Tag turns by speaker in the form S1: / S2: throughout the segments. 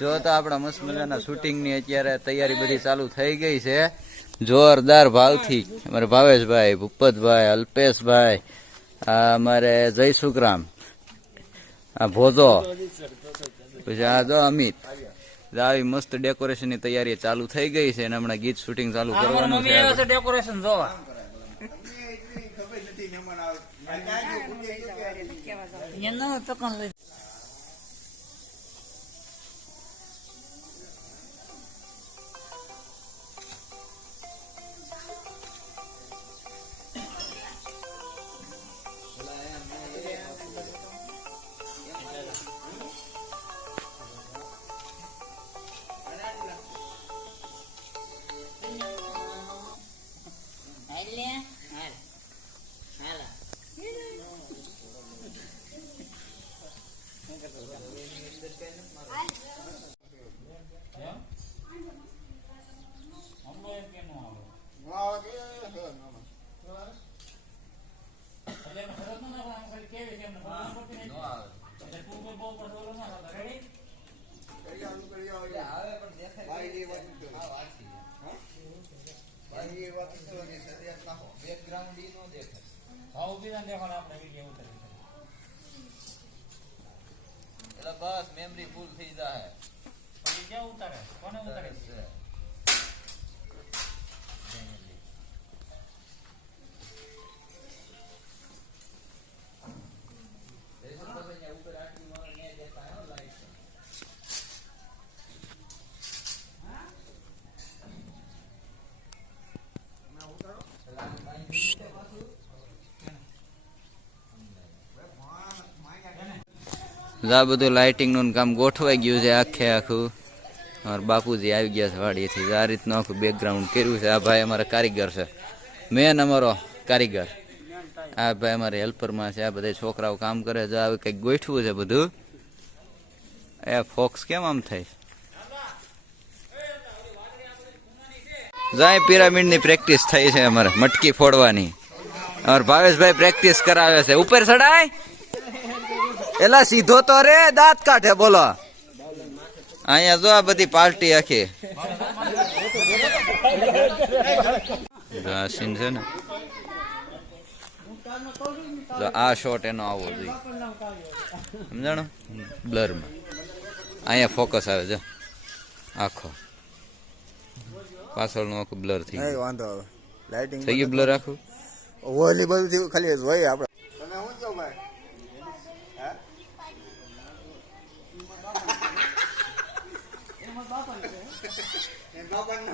S1: જો તો આપણા મસ્ત મજાના શૂટિંગની અત્યારે તૈયારી બધી ચાલુ થઈ ગઈ છે. જોરદાર ભાવથી. અમારે ભાવેશભાઈ ભૂપતભાઈ અલ્પેશભાઈ આ અમારે જય સુખરામ આ ભોજો પછી આ જો અમિત. આવી મસ્ત ડેકોરેશનની તૈયારી ચાલુ થઈ ગઈ છે અને હમણાં ગીત શૂટિંગ ચાલુ કરવાનું છે
S2: ડેકોરેશન જોવા. અહીંયા ન
S1: આ બધું લાઇટિંગનું કામ ગોઠવાઈ ગયું છે આખે આખું. અમારા બાપુજી આવી ગયા છે વાડીએથી. આ રીતનું આખું બેકગ્રાઉન્ડ કર્યું છે. આ ભાઈ અમારા કારીગર છે. મેન અમારો કારીગર. આ ભાઈ અમારે હેલ્પરમાં છે. આ બધા છોકરાઓ કામ કરે છે. હવે કંઈક ગોઠવું છે બધું. એ ફોક્સ કેમ આમ થાય? જાય પિરામિડની પ્રેક્ટિસ થઈ છે અમારે, મટકી ફોડવાની. અમારે ભાવેશભાઈ પ્રેક્ટિસ કરાવે છે. ઉપર ચડાય એલા સીધો તો રે, દાંત કાઢે બોલો. અહીંયા જો આ બધી પાર્ટી આખી. સીન છે ને. આ શોટ એનો આવવો જોઈએ સમજાણો? બ્લરમાં. અહીંયા ફોકસ આવે છે આખો. પાછળનું આખું બ્લર થઈ ગયું.
S3: વાંધો આવે. લાઇટિંગ
S1: થઈ ગયું બ્લર આખું?
S3: વોલીબોલથી ખાલી જોઈએ આપણે તમે શું કહો ભાઈ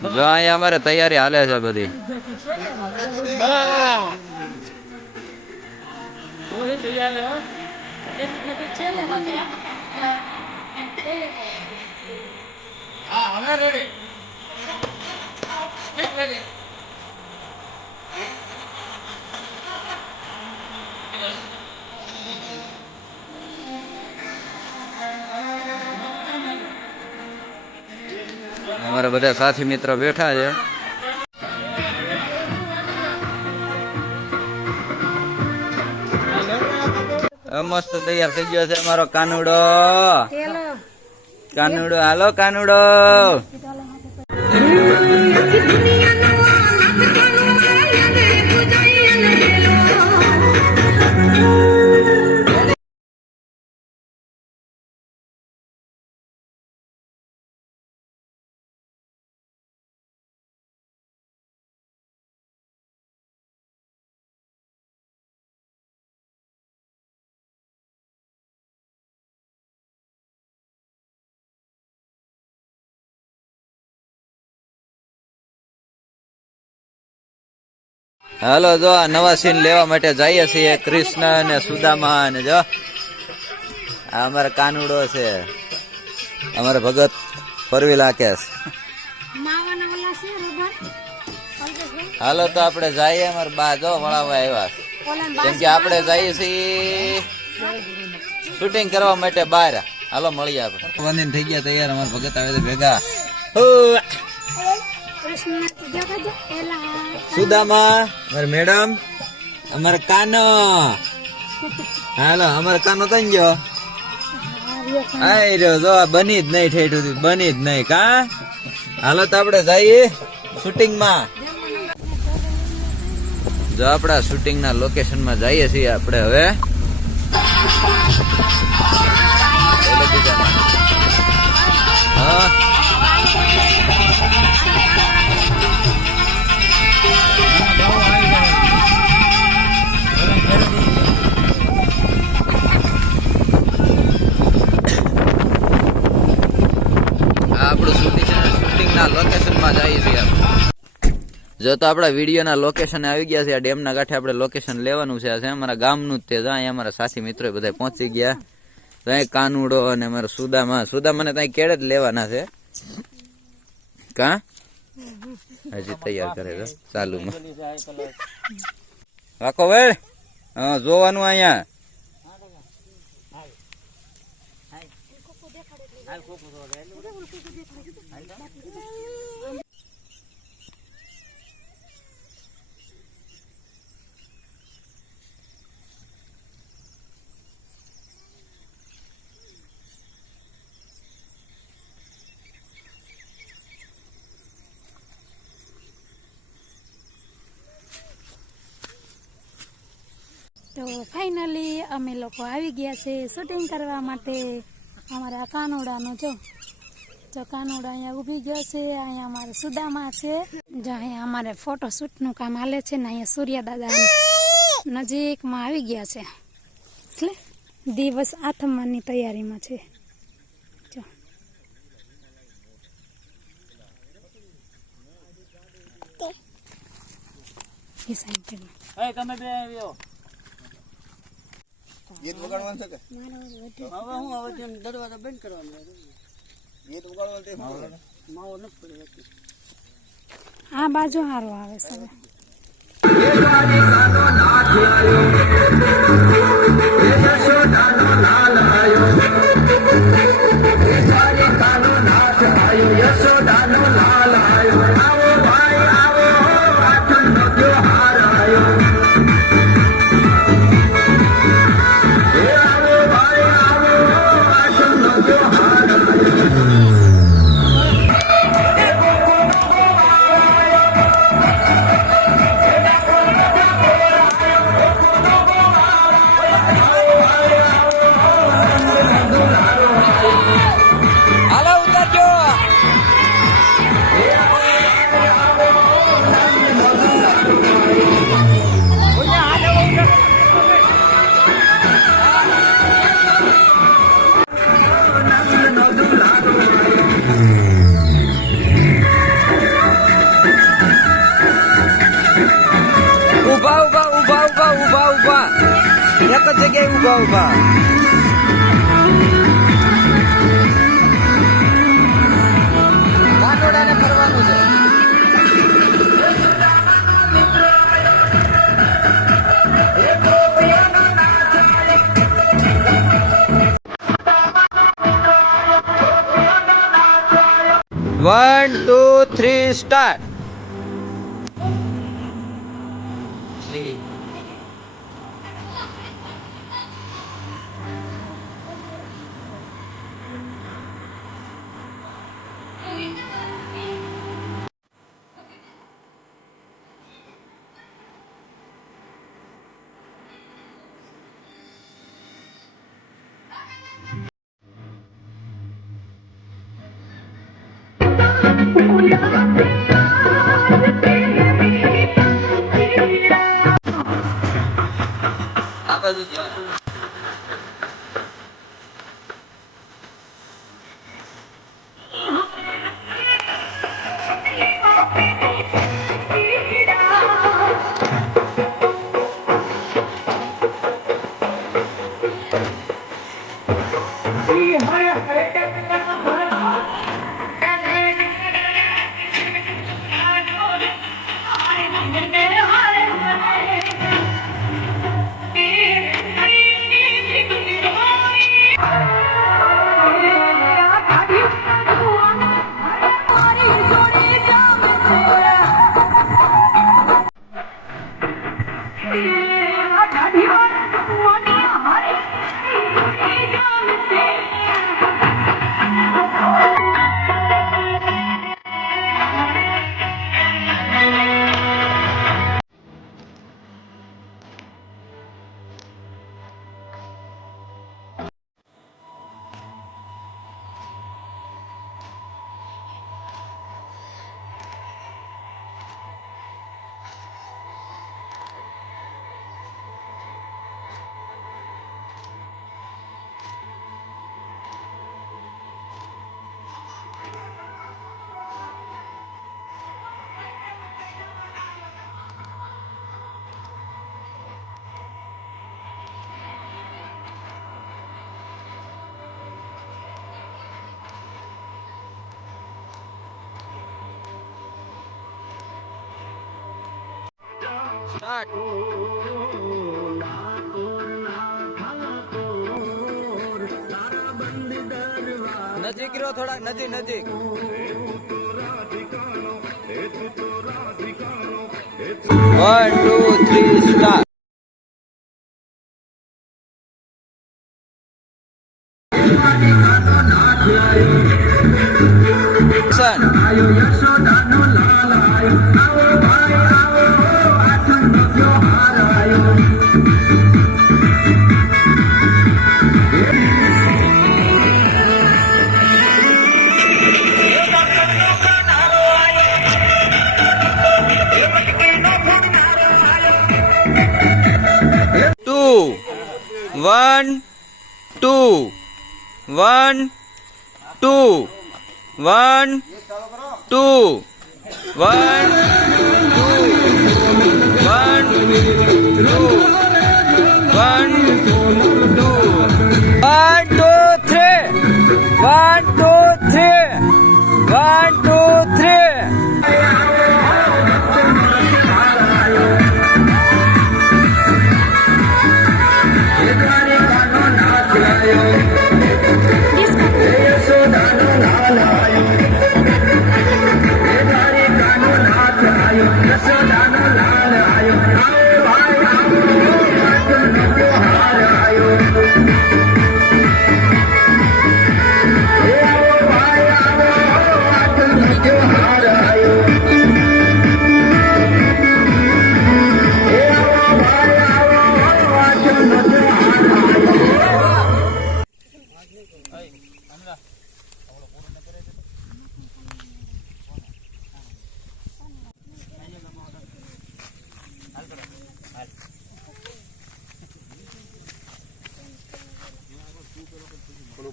S1: અહીંયા અમારે તૈયારી હાલે છે બધી. અમારા બધા સાથી મિત્રો બેઠા છે. મસ્ત તૈયાર થઈ ગયો છે અમારો કાનુડો. કાનુડો હાલો કાનુડો. હાલો જો આ નવા સીન લેવા માટે જઈએ છીએ કૃષ્ણ અને સુદામા અને જો આ અમારા કાનુડો છે. અમારા ભગત પરવીલા કેસ
S4: અહીંયા છે રૂબન અલ્પેશભાઈ
S1: હાલો તો આપણે જઈએ અમારે બા જો વળાવવા આવ્યા. છે. કેમ કે આપણે જઈએ છીએ શૂટિંગ કરવા માટે બહાર. હાલો મળીએ આપણે. વંદન થઈ ગયા તૈયાર અમારા ભગત આવે છે ભેગા. સુદામા, અમારે મેડમ, અમારે કાનો. હાલો, અમારે કાનો તન ગયો. આઈ રહ્યો જો બની જ નહીં ઠેઠું બની જ નહીં, કા? હાલો તો આપણે જઈએ શૂટિંગમાં. જો આપણા શૂટિંગ ના લોકેશનમાં જઈએ છીએ આપણે હવે. હા. શૂટિંગ ના લોકેશનમાં જઈએ છીએ જો તો આપણા વિડીયોના લોકેશન આવી ગયા છે આ ડેમના કાંઠે આપણે લોકેશન લેવાનું છે અમારા ગામનું જ તે જાય અમારા સાથી મિત્રો બધા પહોંચી ગયા. ત્યાં કાનુડો અને અમારા સુદામા સુદામાને ત્યાં કેળે જ લેવાના છે. કા? હજી તૈયાર કરે ચાલુ ચાલુમાં. વાકો વેળ હા જોવાનું અહીંયા.
S4: ફાઇનલી અમે લોકો આવી ગયા છે શૂટિંગ કરવા માટે અમારા કાનોડાનો જો. જો કાનોડા અહીંયા ઊભી ગયો છે અહીંયા અમારે સુદામા છે જો અહીંયા અમારે ફોટો શૂટનું કામ હાલે છે ને અહીંયા સૂર્યદાદા નજીકમાં આવી ગયા છે. એટલે દિવસ આથમવાની તૈયારીમાં છે. જો. એ સાઈડ
S2: એ તમે બે આવ્યો.
S3: ગીત વગાડવાનું છે કે?
S2: હવે હું હવે જેમ દરવાજા બંધ કરવાનું
S3: ગીત વગાડવાનું તે
S2: માવો નથી પડે
S4: આ બાજુ સારું આવે છે
S1: ઊભા ઊભા કાનોડાને ફરવાનું છે. One two three start start નજીક રહ્યો થોડાક નજીક નજીક one two three start Action. One two one two one two one two one two one two one two three one two three one two three Hallelujah.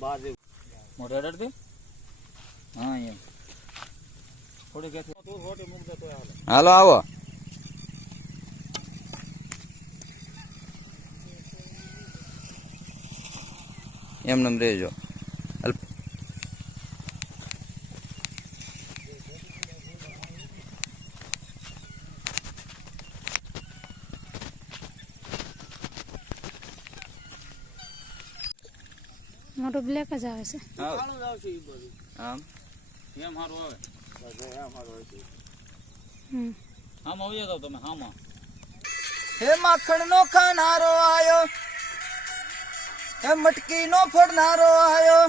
S2: મોઢે દે.
S1: હા એમ.
S2: થોડી કે તું રોટી મૂક દે તો હાલે.
S1: હાલો આવો. એમ નમ અલ્પ-
S4: મોટો બ્લેક જ આવે છે.
S2: કાળું આવશે ઈ બધું.
S1: આમ?
S2: એમ હારું આવે. આમ આવી જાવ તમે આમાં
S1: હે માખણ નો ખાનારો આયો. હે મટકી નો ફોડનારો આયો.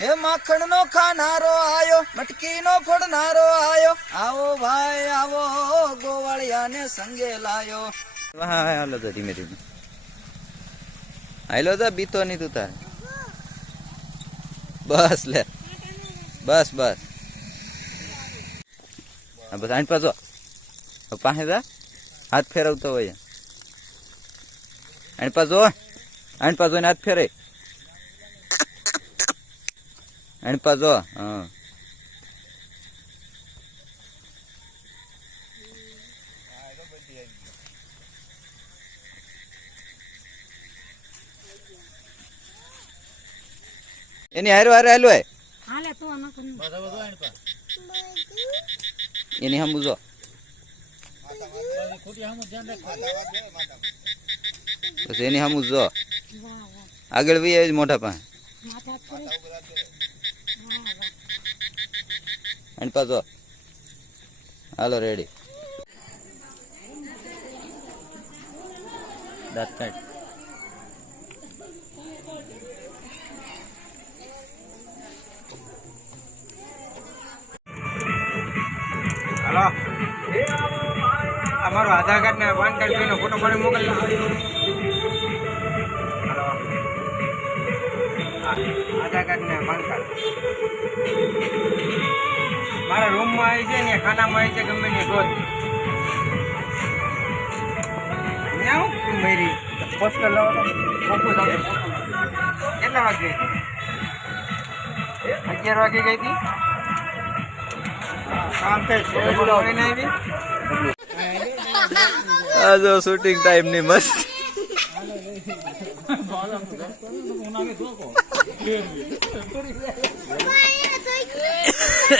S1: હે માખણ નો ખાનારો આયો. મટકી નો ફોડનારો આયો. આવો ભાઈ આવો ગોવાળિયા ને સંગે લાયો. હાલો તો ધીમે ધીમે. હાલો તો બીતો નહીં તું તારે. બસ લે. બસ બસ. હા, બસ આઠ પાછો. પાસે જા. હાથ ફેરવતો હોય. આઠ પાછો આઠ પાછો હાથ ફેરે આઠ પાછો હા. એની હારો હારે હાલો હોય
S4: હાલે તો ન કર
S1: એની હમ જો.
S2: બસ
S1: એની હમ જો. આગળ વી આવી મોટા
S4: પા
S1: અને પાછો હાલો રેડી દાંત કાઢ.
S5: અમારો આધાર કાર્ડ ને પાન કાર્ડ જોઈને ફોટો પાડી મોકલી આધાર કાર્ડ ને પાન કાર્ડ. મારા રૂમમાં આવી છે ને ખાનામાં આવી છે ગમે ને રોજ મેરી. પોસ્ટર લાવો કેટલા વાગે? અગિયાર વાગે ગઈ હતી? કામ થઈ આવી?
S1: આ જો શૂટિંગ ટાઈમની મસ્ત.